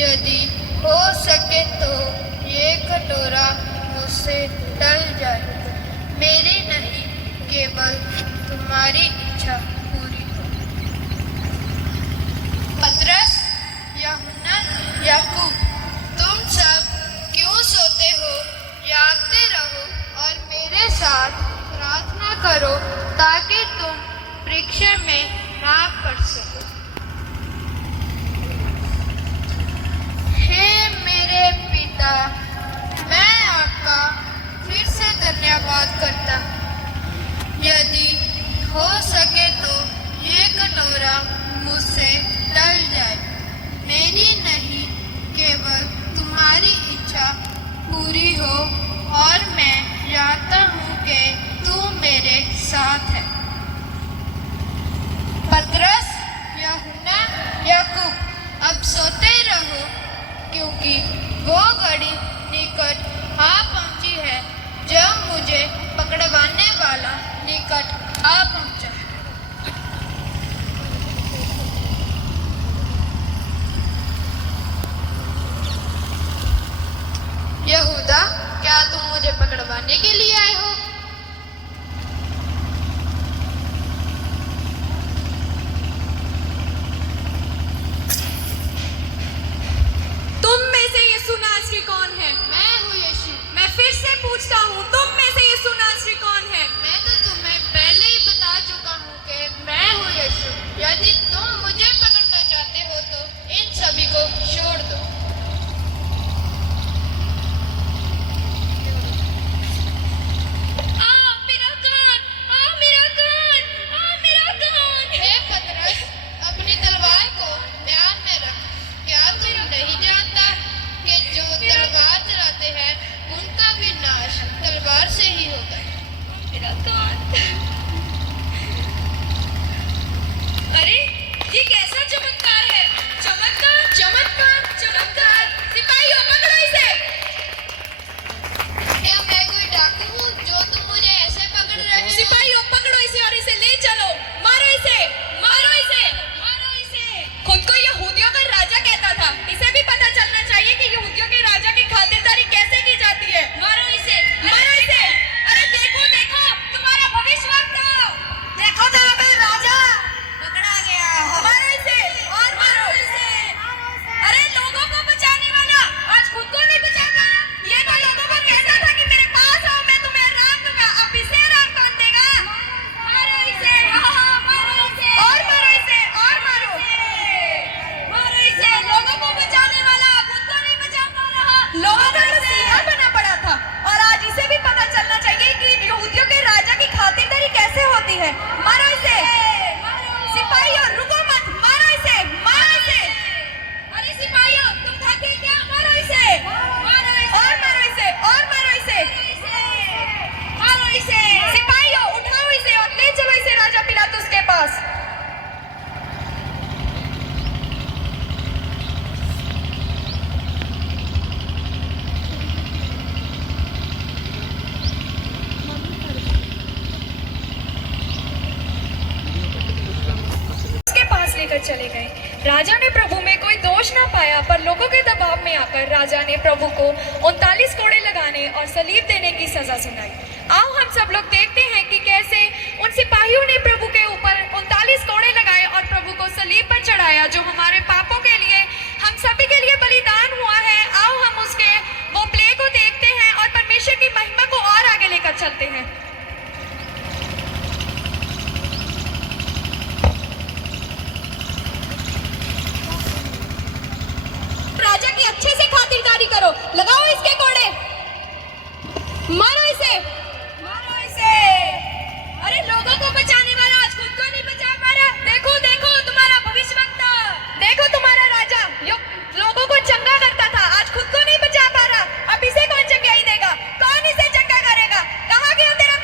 यदि हो सके तो ये कटोरा मुझसे टल जाए, मेरी नहीं केवल तुम्हारी इच्छा पूरी हो। पतरस, यूहन्ना, याकूब, तुम सब क्यों सोते हो? जागते रहो और मेरे साथ प्रार्थना करो ताकि तुम परीक्षा में ना पड़ सको। हे मेरे पिता, मैं आपका फिर से धन्यवाद करता हूँ। यदि हो सके तो ये कटोरा मुझसे टल जाए, मेरी नहीं केवल तुम्हारी इच्छा पूरी हो। और मैं जानता हूँ कि तू मेरे साथ है। पतरस, यूहन्ना, याकूब, अब सोते रहो, क्योंकि वो घड़ी निकट आ पहुंची है जब मुझे पकड़वाने वाला निकट आ पहुंचा है। यहूदा, क्या तुम मुझे पकड़वाने के लिए आए हो? तुम में से यीशु नासरी कौन है? मैं हूँ यीशु। मैं फिर से पूछता हूँ, तुम में से यीशु नासरी कौन है? मैं तो तुम्हें पहले ही बता चुका हूँ कि मैं हूँ यीशु। यदि तुम मुझे पकड़ना चाहते हो तो इन सभी को छोड़ दो। हे पतरस, अपनी तलवार को ध्यान में रख। क्या तुम नहीं जानता कि जो तलवार चलाते हैं उनका भी नाश तलवार से ही होता है? अरे ये कैसा चमत्कार है? चमत्कार, चमत्कार, चमत्कार! सिपाहियों, पकड़ो इसे! क्या मैं कोई डाकू हूँ जो तुम मुझे ऐसे पकड़ रहे हो? सिपाहियों, पकड़ो इसे और इसे ले चलो। मारो इसे, मारो इसे, मारो इसे! खुद को यहूदियों का राजा कहता था। इसे भी पता चलना चाहिए कि यहूदियों के राजा की खातिरदारी कैसे की जाती है। मारो इसे, मारो इसे! अरे देखो, देखो, तुम्हारा भविष्यवक्ता! देखो तो अबे राजा पकड़ा गया है। मारो इसे और मारो इसे! अरे लोगों को बचाने वाला आज खुद को नहीं बचा पाया। ये तो लोगों को कहता था कि मेरे पास आओ, मैं तुम्हें आराम दूंगा। अब इसे आराम कौन देगा? मारो इसे, हाँ, मारो इसे और मारो इसे और मारो मारो इसे! लोगों को बचाने वाला खुद को नहीं बचा पा रहा। लोगों को मसीहा बना पड़ा था और आज इसे भी पता चलना चाहिए कि यहूदियों के राजा की खातिरदारी कैसे होती है। मारो इसे! सिपाहियों, रुको मत! मारो इसे, मारो इसे! अरे सिपाहियों, तुम थके क्या? मारो इसे, मारो इसे और मारो इसे और मारो इसे! मारो इसे! सिपाहियों, उठाओ इसे और ले चलो इसे राजा पिलातुस के पास। उसके पास लेकर चले गए। राजा ने प्रभु में कोई दोष ना पाया, पर लोगों के दबाव में आकर राजा ने प्रभु को 39 कोड़े लगाने और सलीब देने की सजा सुनाई। आओ हम सब लोग देखते हैं कि कैसे उन सिपाहियों ने प्रभु के ऊपर 39 कोड़े लगाए और प्रभु को सलीब पर चढ़ाया, जो हमारे पापों के लिए, हम सभी के लिए बलिदान हुआ है। आओ हम उसके वो प्ले को देखते हैं और परमेश्वर की महिमा को और आगे लेकर चलते हैं। राजा की अच्छे से खातिरदारी करो। लगाओ इसके कोड़े, मारो इसे, मारो इसे! अरे लोगों को बचाने वाला आज खुद को नहीं बचा पा रहा। देखो, देखो, तुम्हारा भविष्यवक्ता! देखो, तुम्हारा राजा लोगों को चंगा करता था, आज खुद को नहीं बचा पा रहा। अब इसे कौन चंगाई देगा? कौन इसे चंगा करेगा? कहाँ गया तेरा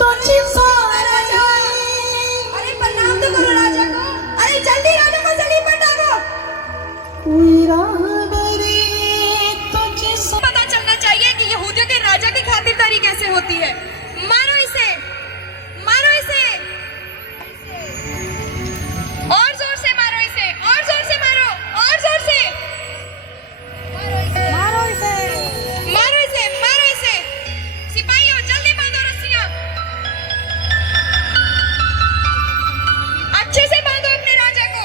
तुझे राजा, अरे प्रणाम तो करो राजा को। अरे जल्दी राजा को सलीब पर टांगो। पता चलना चाहिए कि यहूदियों के राजा की खातिरदारी कैसे होती है। मारो इसे, मारो इसे, और जोर से मारो इसे, और जोर से मारो, और जोर से मारो इसे मारो इसे, मारो इसे। सिपाहियों जल्दी बांधो रस्सियां, अच्छे से बांधो अपने राजा को।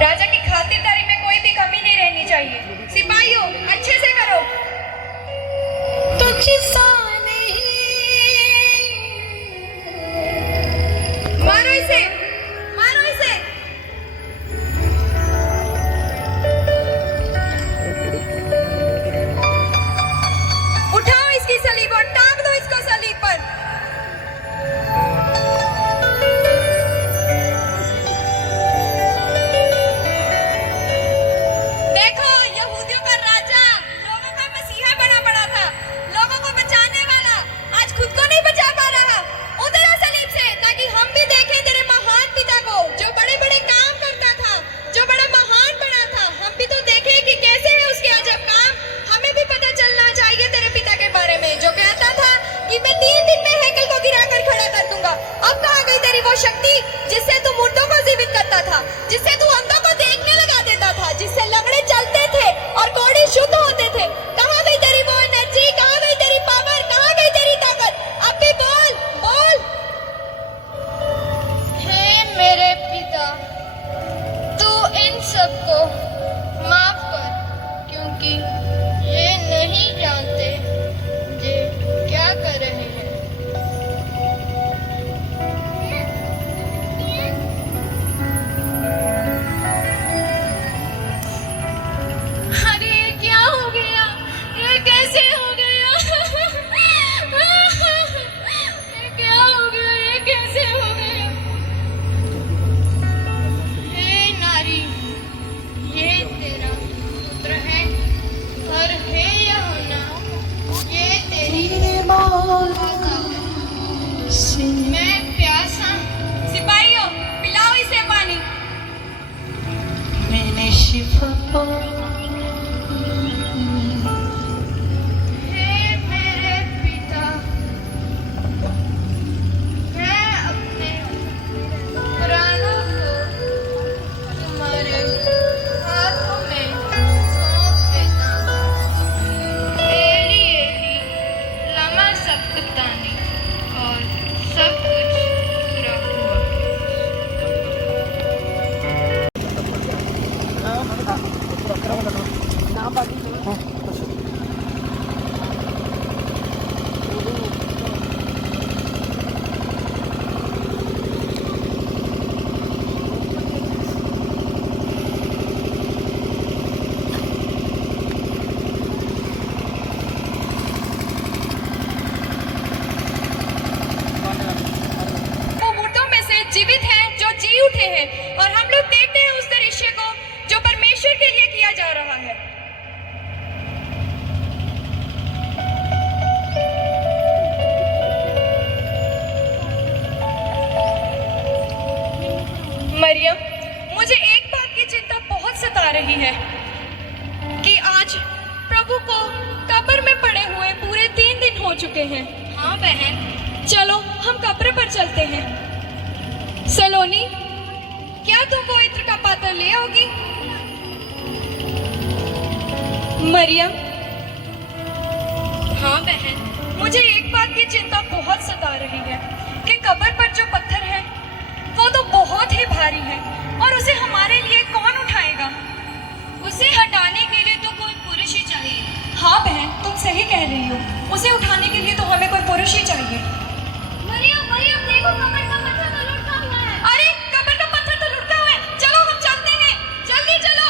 राजा की खातिरदारी में कोई भी कमी नहीं रहनी चाहिए। सिपाहियों अच्छे से करो। तुझे मारो इसे, मारो इसे। उठाओ इसकी सलीब और टांग दो इसको सलीब पर। देखो यहूदियों का राजा लोगों का मसीहा बना पड़ा था, लोगों को बचाने वाला, आज खुद को नहीं बचा पा रहा। उतरो सलीब से ताकि हम भी देखें तेरे महान पिता को जो बड़े बड़े काम करता था, जो बड़ा महान बना था। हम भी तो देखें कि कैसे है उसके अजब काम। हमें भी पता चलना चाहिए तेरे पिता के बारे में जो कहता था कि मैं 3 दिन में हैकल को गिराकर खड़ा कर दूंगा। अब कहाँ गई तेरी वो शक्ति जिससे तू मुर्दों को जीवित करता था, जिससे तू अंधों को देखने लगा देता था, जिससे लंगड़े चलते थे और कोढ़ी शुद्ध होते थे। कहाँ गई तेरी वो एनर्जी, कहाँ गई तेरी पावर, कहाँ गई तेरी ताकत? अब भी बोल, बोल। हे मेरे पिता, तू इन सबको माफ कर, क्योंकि ये नहीं जानते ये क्या कर रहे हैं। अरे ये क्या हो गया, ये कैसे हो गया? ये क्या हो गया, ये कैसे हो गया? हे नारी, ये तेरा पुत्र है, और हे यूहन्ना, ये तेरी माता। मैं प्यासा हूँ। सिपाहियों पिलाओ इसे पानी। मैंने शिफा हे मेरे पिता, मैं अपने प्राणों को तुम्हारे हाथों में सौंप देता हूँ। एली एली लमा सबक्तानी, और सब कुछ पूरा हुआ। वो मुर्दों में से जीवित हैं जो जी उठे हैं, और हम लोग देखते हैं उस दृश्य को जो परमेश्वर के लिए किया जा रहा है। मरियम, मुझे एक बात की चिंता बहुत सता रही है कि आज प्रभु को कब्र में पड़े हुए पूरे 3 दिन हो चुके हैं। हाँ बहन, चलो हम कब्र पर चलते हैं। सलोनी, क्या तुम वो इत्र का पात्र ले आओगी? मरियम, हाँ बहन, मुझे एक बात की चिंता बहुत सता रही है कि कब्र पर जो पत्थर है वो तो बहुत ही भारी है, और उसे हमारे लिए कौन उठाएगा? उसे हटाने के लिए तो कोई पुरुष ही चाहिए। हाँ बहन, तुम सही कह रही हो, उसे उठाने के लिए तो हमें कोई पुरुष ही चाहिए। मरियम, मरियम, देखो कब्र का पत्थर तो लुढ़का हुआ है। अरे कब्र का पत्थर तो लुढ़का हुआ है, चलो हम चलते हैं, जल्दी चलो।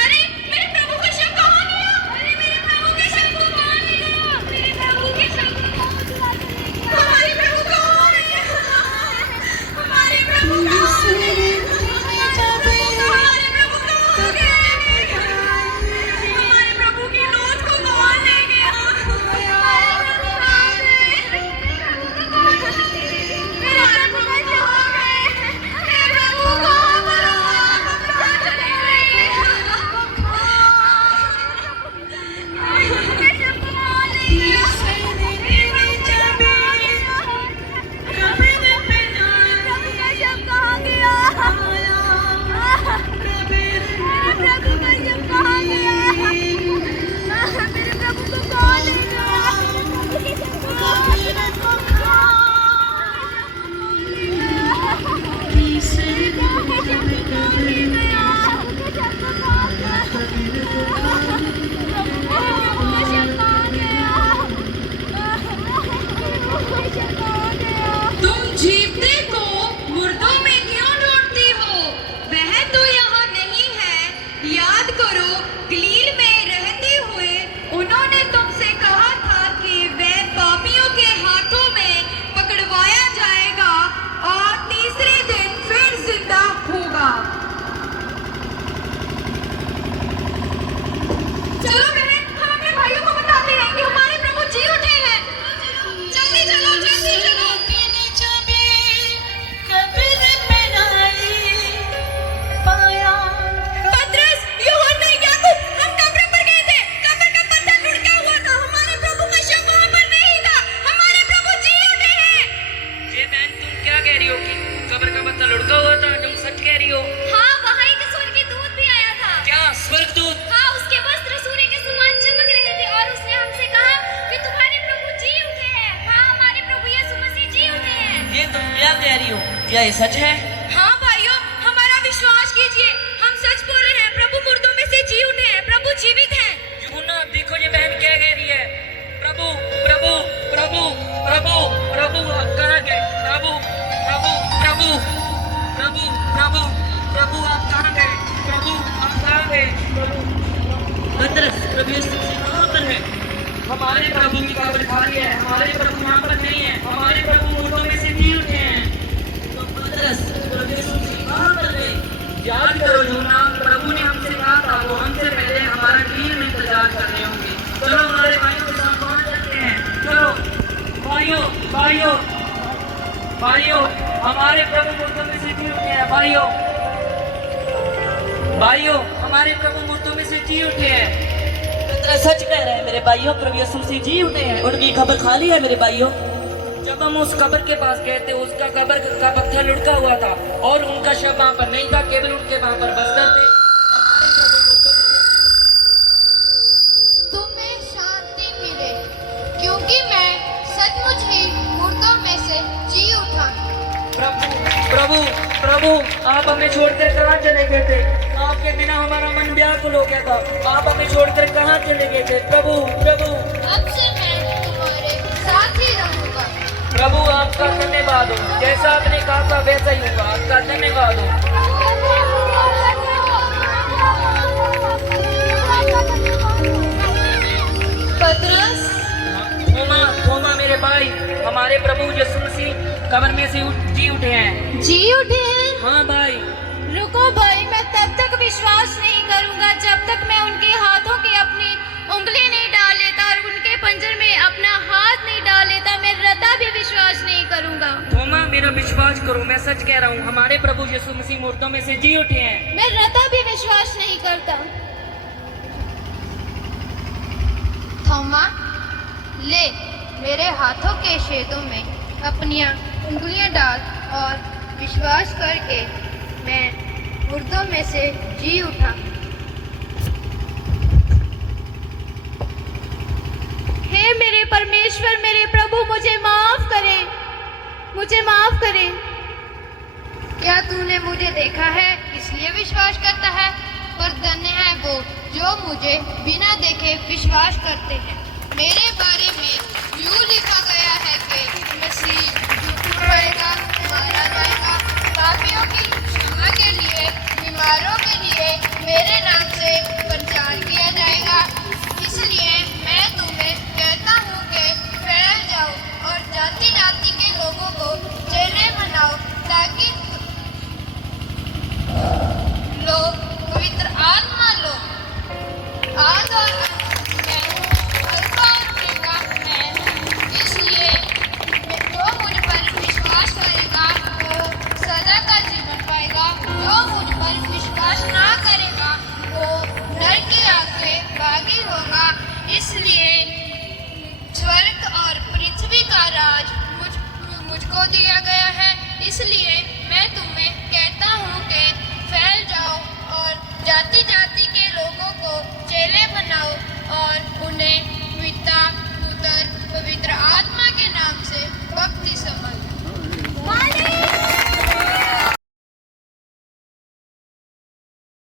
अरे मेरे प्रभु का शव कहाँ गया? अरे मेरे प्रभु के शव को कहाँ ले गया? मेरे प्रभु के शव को कहाँ क्या ये सच है? हाँ भाइयों, हमारा विश्वास कीजिए, हम सच बोल रहे हैं। प्रभु मुर्दों में से जी उठे हैं, प्रभु जीवित हैं। यूहन्ना, देखो ये बहन क्या कह रही है। प्रभु प्रभु प्रभु प्रभु प्रभु आप कहाँ गए? प्रभु प्रभु प्रभु प्रभु प्रभु प्रभु आप कहाँ गए? प्रभु आप कहाँ गए? पतरस, प्रभु यीशु मसीह कहाँ पर है? हमारे प्रभु की कब्र खाली है, हमारे प्रभु यहाँ पर नहीं है, हमारे प्रभु मुर्दों में से जी उठे हैं। तो पतरस, प्रभु यीशु मसीह कहाँ पर गए? याद करो यूहन्ना, प्रभु ने हमसे कहा था वो हमसे पहले हमारा नीर में इंतजार कर रहे होंगे। चलो हमारे भाइयों के साथ वहाँ चलते हैं। चलो भाइयों भाइयों भाइयों, हमारे प्रभु मुर्दों में से जी उठे हैं। भाइयों भाइयों, हमारे प्रभु मुर्दों में से जी उठे हैं। सच कह रहे हैं मेरे भाइयों, प्रभु यीशु मसीह जी उठे हैं, उनकी खबर खाली है मेरे भाइयों। जब हम उस कब्र के पास गए थे, उसका कब्र का पत्थर लुढ़का हुआ था और उनका शव वहाँ पर नहीं था, केवल उनके वहाँ पर बस्तर थे। तुम्हें शांति मिले, क्योंकि मैं सचमुच ही मुर्दों में से जी उठा। प्रभु प्रभु प्रभु, आप हमें छोड़कर कहाँ चले गए थे? आपके बिना हमारा मन व्याकुल हो गया था। आप हमें छोड़कर कहाँ चले गए थे? प्रभु प्रभु, अब से मैं तुम्हारे साथ ही रहूंगा। प्रभु आपका धन्यवाद हो, जैसा आपने कहा था वैसा ही होगा। आपका धन्यवाद हो। पतरस, थोमा थोमा मेरे भाई, हमारे प्रभु यीशु मसीह कब्र में से जी उठे हैं। जी उठे हैं? हाँ भाई। रुको भाई, मैं तब तक विश्वास नहीं करूंगा जब तक मैं उनके हाथों की अपनी उंगली नहीं डाल लेता और उनके पंजर में अपना हाथ नहीं डाल लेता। मैं रता भी विश्वास नहीं करूंगा। थोमा, मेरा विश्वास करो, मैं सच कह रहा हूँ। हमारे प्रभु यीशु मसीह मुर्दों में से जी उठे हैं। मैं रता भी विश्वास नहीं करता। थोमा, ले मेरे हाथों के छेदों में अपनी उंगलियां डाल और विश्वास करके मैं मुर्दों में से जी उठा। हे मेरे परमेश्वर, मेरे प्रभु, मुझे माफ करें, मुझे माफ करें। क्या तूने मुझे देखा है इसलिए विश्वास करता है? पर धन्य है वो जो मुझे बिना देखे विश्वास करते हैं। मेरे बारे में